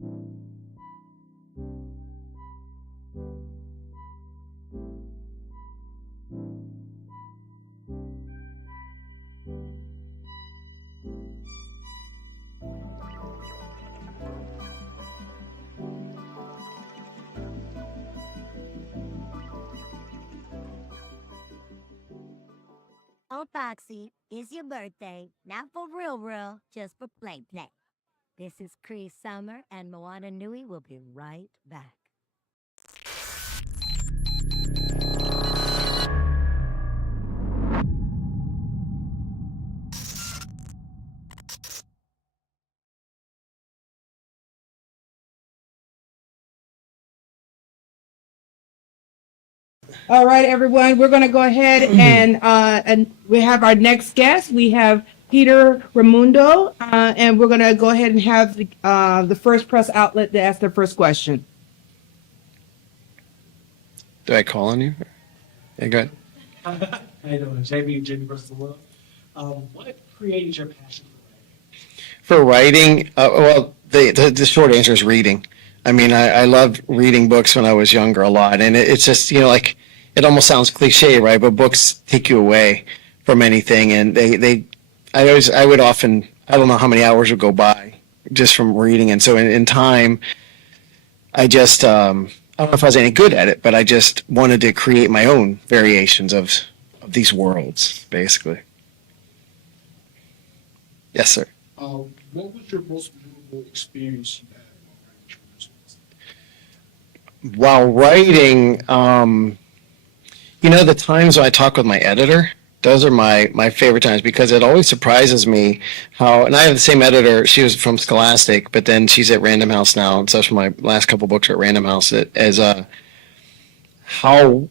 Oh, Foxy, it's your birthday. Not for real, just for play. This is Cree Summer, and Moana Nui will be right back. All right, everyone, we're going to go ahead and we have our next guest. We have Peter Raymundo, and we're going to go ahead and have the first press outlet to ask their first question. Do I call on you? Yeah, go ahead. How you doing? Jamie versus the world. What created your passion For writing, well, the short answer is reading. I mean, I loved reading books when I was younger a lot, and it's just, like, it almost sounds cliche, right? But books take you away from anything, and I would often, I don't know how many hours would go by just from reading, and so in time, I just, I don't know if I was any good at it, but I just wanted to create my own variations of these worlds, basically. Yes, sir. What was your most memorable experience you had While writing, the times when I talk with my editor, those are my favorite times because it always surprises me how, and I have the same editor, she was from Scholastic, but then she's at Random House now, and such my last couple books are at Random House, how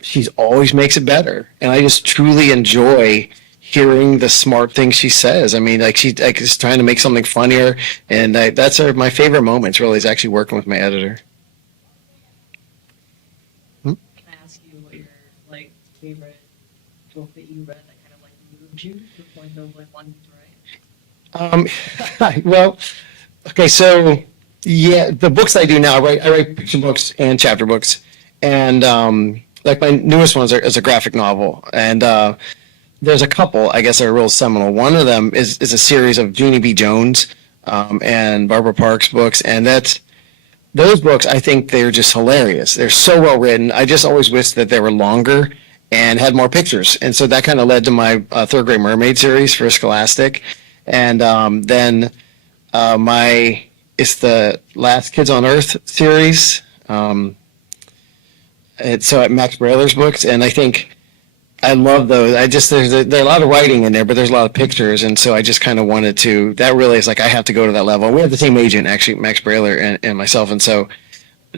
she always makes it better. And I just truly enjoy hearing the smart things she says. I mean, like she's trying to make something funnier, and that's my favorite moments, really, is actually working with my editor. Can I ask you what your favorite book that you read that kind of moved you to the point of wanting to write? Well, okay, so yeah, the books I do now, I write fiction books and chapter books, and my newest one is a graphic novel, and there's a couple, I guess, that are real seminal. One of them is a series of Jeannie B. Jones and Barbara Parks books, and those books, I think they're just hilarious. They're so well written. I just always wish that they were longer and had more pictures. And so that kind of led to my Third Grade Mermaid series for Scholastic. And then it's the Last Kids on Earth series. It's at Max Brailer's books. And I think I love those. There's a lot of writing in there, but there's a lot of pictures. And so I just kind of wanted to, that really is I have to go to that level. We have the same agent, actually, Max Brailer and myself. And so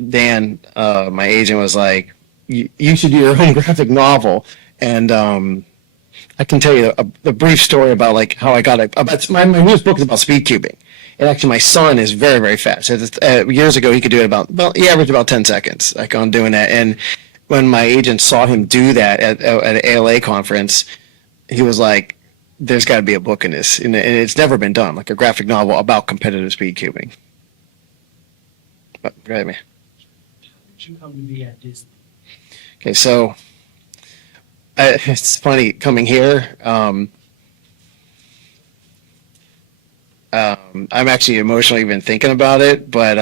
Dan, my agent, was like, you should do your own graphic novel. And I can tell you a brief story about how I got it. About my newest book is about speed cubing. And actually, my son is very, very fast. Years ago, he could do it he averaged about 10 seconds, on doing that. And when my agent saw him do that at an ALA conference, he was like, there's got to be a book in this. And it's never been done, a graphic novel about competitive speed cubing. But go ahead, man. How did you come to be at Disney? Okay, so it's funny coming here. I'm actually emotionally even thinking about it, but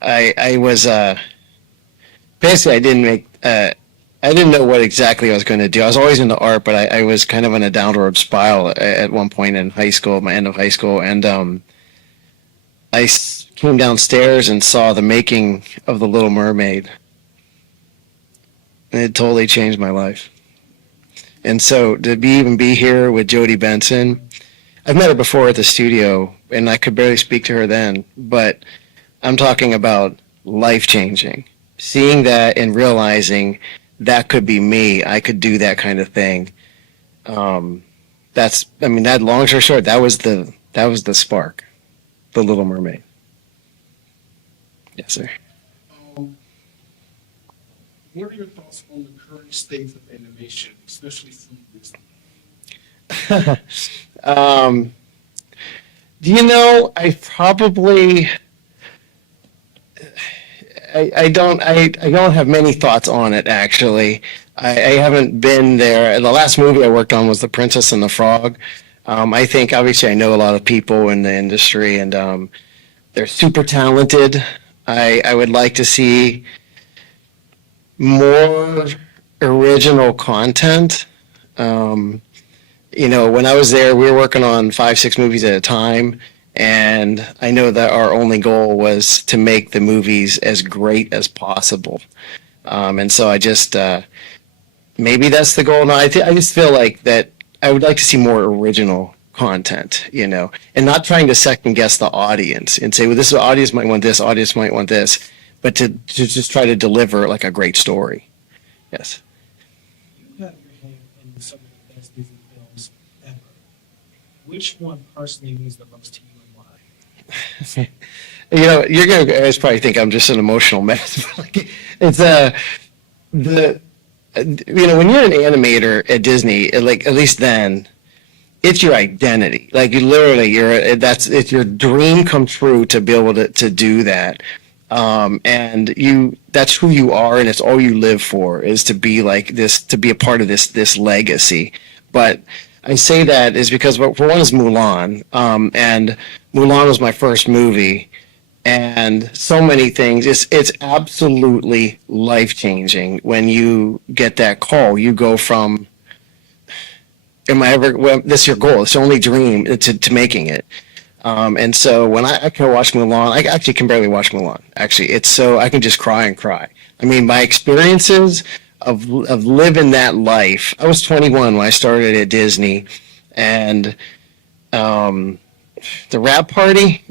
I was basically I didn't know what exactly I was going to do. I was always into art, but I was kind of on a downward spiral at one point in high school, my end of high school, and I came downstairs and saw the making of The Little Mermaid. And it totally changed my life. And so to even be here with Jodie Benson, I've met her before at the studio, and I could barely speak to her then, but I'm talking about life-changing. Seeing that and realizing that could be me, I could do that kind of thing. That long story short, that was the spark, The Little Mermaid. Yes, sir. What are your thoughts on the current state of animation, especially from Disney? You know, I probably I don't have many thoughts on it actually. I haven't been there. The last movie I worked on was The Princess and the Frog. I think obviously I know a lot of people in the industry, and they're super talented. I would like to see more original content. You know, when I was there, we were working on 5-6 movies at a time. And I know that our only goal was to make the movies as great as possible. And so I just, maybe that's the goal. No, I just feel like that I would like to see more original content, you know, and not trying to second guess the audience and say, well, this audience might want this, audience might want this, but to just try to deliver like a great story. Yes. You have your hand in some of the best Disney films ever. Which one personally means the most to you and why? You know, you're gonna guys probably think I'm just an emotional mess. Like, it's you know, when you're an animator at Disney, like at least then, it's your identity. Like you literally, it's your dream come true to be able to do that. And that's who you are, and it's all you live for is to be like this, to be a part of this legacy. But I say that is because for one is Mulan, and Mulan was my first movie, and so many things. It's absolutely life changing when you get that call. You go from, this is your goal. It's the only dream to making it. And so when I can watch Mulan, I actually can barely watch Mulan. Actually, it's so I can just cry and cry. I mean, my experiences of living that life. I was 21 when I started at Disney, and the rap party.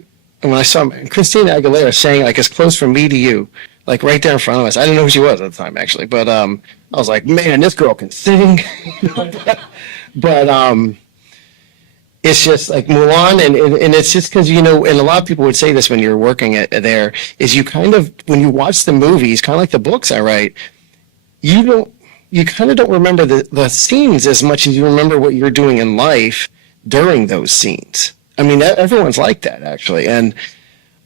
And when I saw Christina Aguilera saying like "It's close from me to you," like right there in front of us. I didn't know who she was at the time actually, but I was like, man, this girl can sing. But it's just like Mulan, and it's just because, you know, and a lot of people would say this when you're working there, is you kind of, when you watch the movies, kind of like the books I write, you kind of don't remember the scenes as much as you remember what you're doing in life during those scenes. I mean, everyone's like that actually. And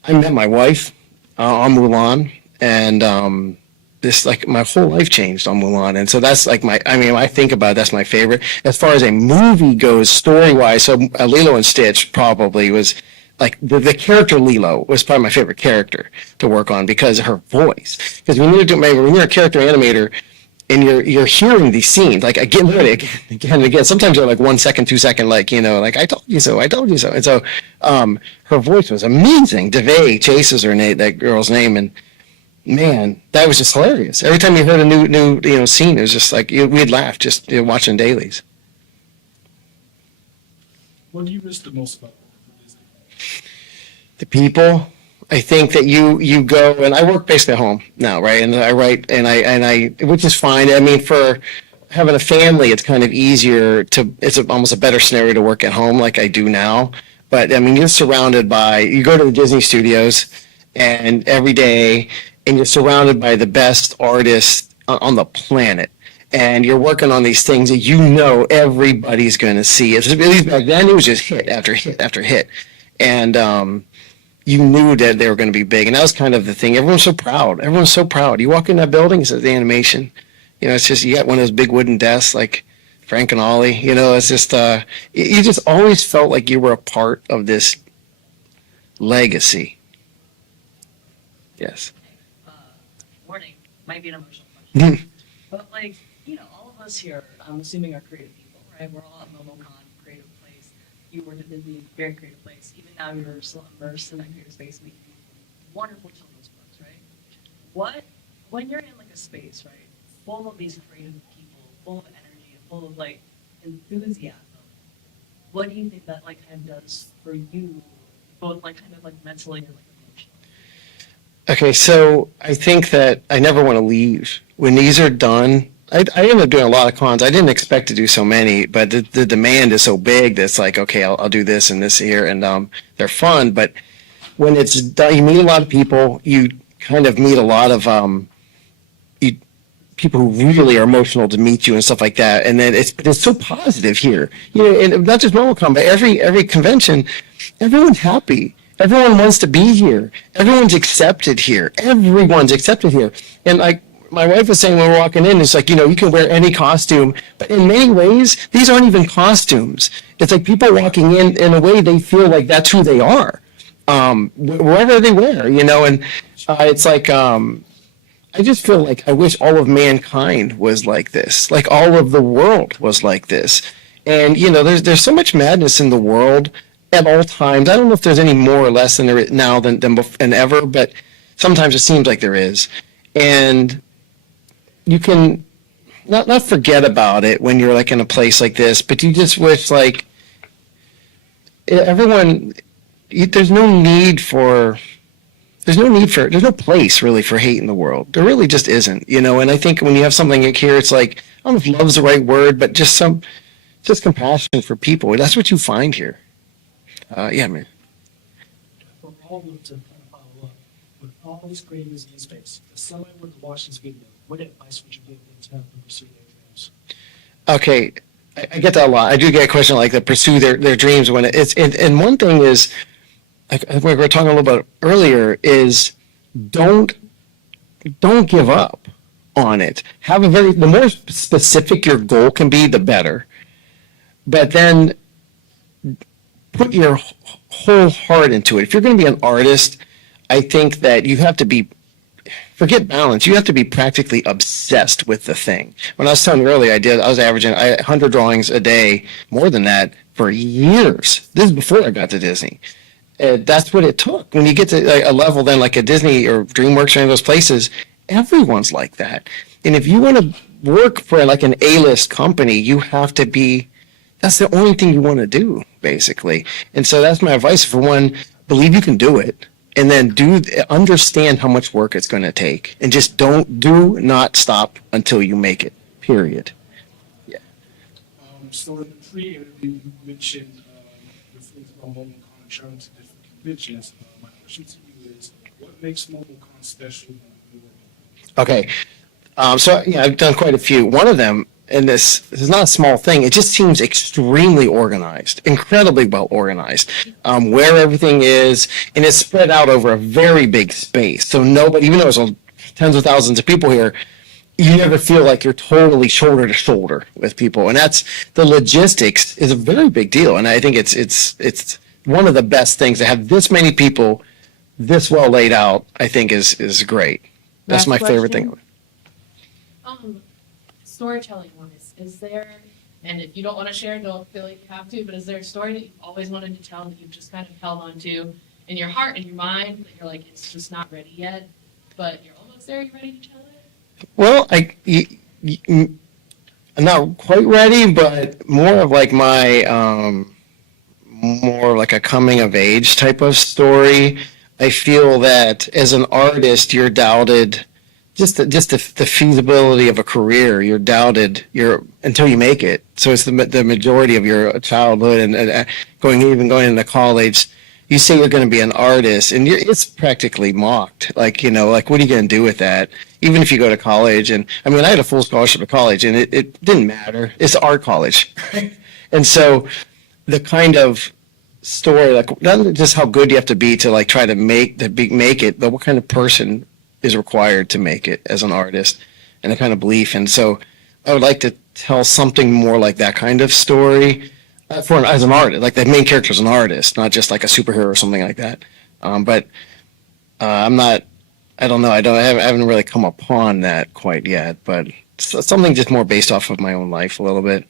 I met my wife on Mulan, and this, like, my whole life changed on Mulan. And so that's like when I think about it, that's my favorite. As far as a movie goes, story-wise, so Lilo and Stitch probably was, like, the character Lilo was probably my favorite character to work on because of her voice. Because when you're a character animator and you're hearing these scenes, like, again and again, sometimes they're like 1 second, 2 second, like, you know, like, I told you so. And so her voice was amazing. DeVay Chase is that girl's name, and man, that was just hilarious. Every time you heard a new scene, it was just like we'd laugh just watching dailies. What do you miss the most about Disney? The people. I think that you go, and I work basically at home now, right? And I write, and I which is fine. I mean, for having a family, it's kind of easier it's almost a better scenario to work at home like I do now. But I mean, you go to the Disney studios, and every day, and you're surrounded by the best artists on the planet. And you're working on these things that you know everybody's going to see. At least back then, it was just hit after hit after hit. And you knew that they were going to be big. And that was kind of the thing. Everyone's so proud. You walk in that building, it says the animation. You know, it's just, you got one of those big wooden desks like Frank and Ollie. You know, it's just, you just always felt like you were a part of this legacy. Yes. Warning, might be an emotional question. But, like, you know, all of us here, I'm assuming, are creative people, right? We're all at MomoCon, creative place. You worked at Disney, very creative place. Even now you're still immersed in that creative space, making wonderful children's books, right? When you're in, like, a space, right, full of these creative people, full of energy, full of, like, enthusiasm, what do you think that, like, kind of does for you, both, like, kind of, like, mentally and, like, emotionally? Okay, so I think that I never want to leave. When these are done, I end up doing a lot of cons. I didn't expect to do so many, but the demand is so big that it's like, okay, I'll do this and this here, and they're fun. But when it's done, you meet a lot of people. You kind of meet a lot of people who really are emotional to meet you and stuff like that. And then it's so positive here, you know, and not just MomoCon, but every convention. everyone's happy. Everyone wants to be here. Everyone's accepted here. Everyone's accepted here. And like my wife was saying when we were walking in, it's like, you know, you can wear any costume, but in many ways, these aren't even costumes. It's like people walking in a way they feel like that's who they are, wherever they wear, you know, and it's like, I just feel like I wish all of mankind was like this, like all of the world was like this. And, you know, there's so much madness in the world at all times. I don't know if there's any more or less than there is now than ever, but sometimes it seems like there is. And you can not forget about it when you're like in a place like this, but you just wish like everyone, there's no place really for hate in the world. There really just isn't, you know. And I think when you have something like here, it's like, I don't know if love's the right word, but just compassion for people. That's what you find here. Yeah, man. For all of them to kind of follow up, with all these creators in space, if somebody were to watch this video, what advice would you give them to help them pursue their dreams? Okay, I get that a lot. I do get a question like that, pursue their dreams when it's, and one thing is, like we were talking a little bit earlier, is don't give up on it. The more specific your goal can be, the better. But then put your whole heart into it. If you're going to be an artist, I think that you have to forget balance. You have to be practically obsessed with the thing. When I was telling you earlier, I was averaging 100 drawings a day, more than that, for years. This is before I got to Disney. That's what it took. When you get to a level then like a Disney or DreamWorks or any of those places, everyone's like that. And if you want to work for like an A-list company, you have to be, that's the only thing you want to do, basically. And so that's my advice. For one, believe you can do it. And then understand how much work it's going to take. And just do not stop until you make it, period. Yeah. So in the pre-interview, you mentioned your friends about MomoCon and traveling to different conventions. My question to you is, what makes MomoCon special in your opinion? Okay. So yeah, I've done quite a few. One of them, and this is not a small thing, it just seems extremely organized, incredibly well organized, where everything is, and it's spread out over a very big space. So nobody, even though there's tens of thousands of people here, you never feel like you're totally shoulder to shoulder with people. And that's, the logistics is a very big deal. And I think it's one of the best things to have this many people this well laid out, I think is great. That's my favorite thing. Storytelling wise, is there, and if you don't want to share, don't feel like you have to, but is there a story that you've always wanted to tell that you've just kind of held on to in your heart and your mind that you're like, it's just not ready yet, but you're almost there, you're ready to tell it? Well, I'm not quite ready, but more of like my, more like a coming of age type of story. I feel that as an artist, you're doubted. Just the feasibility of a career, you're doubted until you make it. So it's the majority of your childhood and going into college. You say you're going to be an artist, and it's practically mocked. Like, you know, like what are you going to do with that? Even if you go to college, and I mean, I had a full scholarship at college, and it didn't matter. It's art college, and so the kind of story, like not just how good you have to be to like try to make it, but what kind of person is required to make it as an artist, and a kind of belief. And so I would like to tell something more like that kind of story as an artist, like the main character is an artist, not just like a superhero or something like that. But I don't know. I haven't really come upon that quite yet, but something just more based off of my own life a little bit.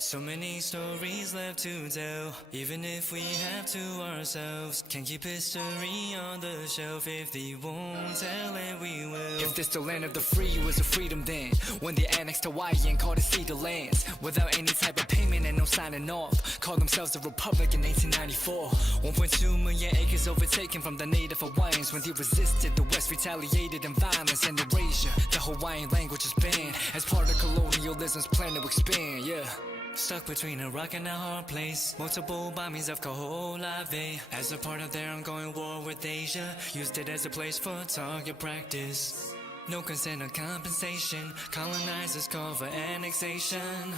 So many stories left to tell, even if we have to ourselves. Can't keep history on the shelf. If they won't tell it, we will. If this the land of the free, was a freedom then, when they annexed Hawaii and called it Cedar Lands, without any type of payment and no signing off, called themselves the Republic in 1894. 1.2 million acres overtaken from the native Hawaiians. When they resisted, the West retaliated in violence and erasure. The Hawaiian language is banned as part of colonialism's plan to expand, yeah. Stuck between a rock and a hard place. Multiple bombings of Kaho'olawe. As a part of their ongoing war with Asia, used it as a place for target practice. No consent or compensation. Colonizers call for annexation.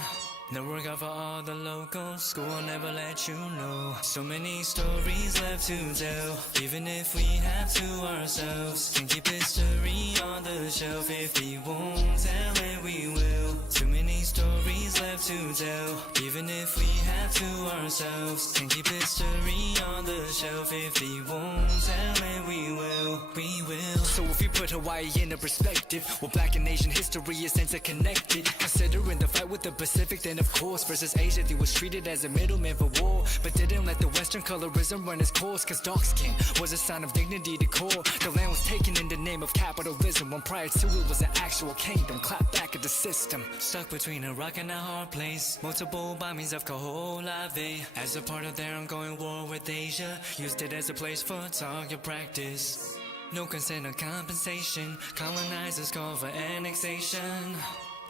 No work out for all the locals. School will never let you know. So many stories left to tell. Even if we have to ourselves. Can keep history on the shelf. If we won't tell it, we will. Too many stories left to tell. Even if we have to ourselves. Can keep history on the shelf. If we won't tell it, we will. We will. So if you put Hawaii in a perspective, well, Black and Asian history is interconnected. Considering the fight with the Pacific, then of course versus Asia, they was treated as a middleman for war, but didn't let the Western colorism run its course. Cause dark skin was a sign of dignity to core. The land was taken in the name of capitalism, when prior to it was an actual kingdom. Clap back at the system. Stuck between a rock and a hard place. Multiple bombings of Kaho'olawe. As a part of their ongoing war with Asia, used it as a place for target practice. No consent or compensation. Colonizers call for annexation.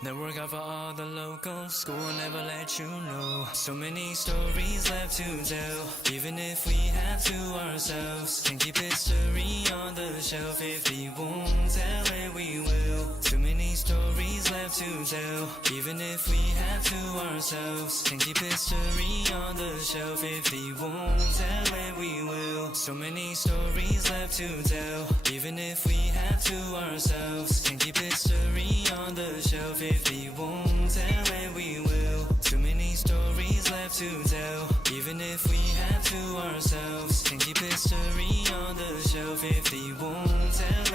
No work out for all the locals. School will never let you know. So many stories left to tell. Even if we have to ourselves. Can keep history on the shelf. If we won't tell it, we will. Too many stories left to tell. Even if we have to ourselves. Can keep history on the shelf. If we won't tell it, we will. So many stories left to tell. Even if we have to ourselves. Can keep history on the shelf. If we won't tell it, we will. Too many stories left to tell. Even if we have to ourselves. Can keep history on the shelf. If we won't tell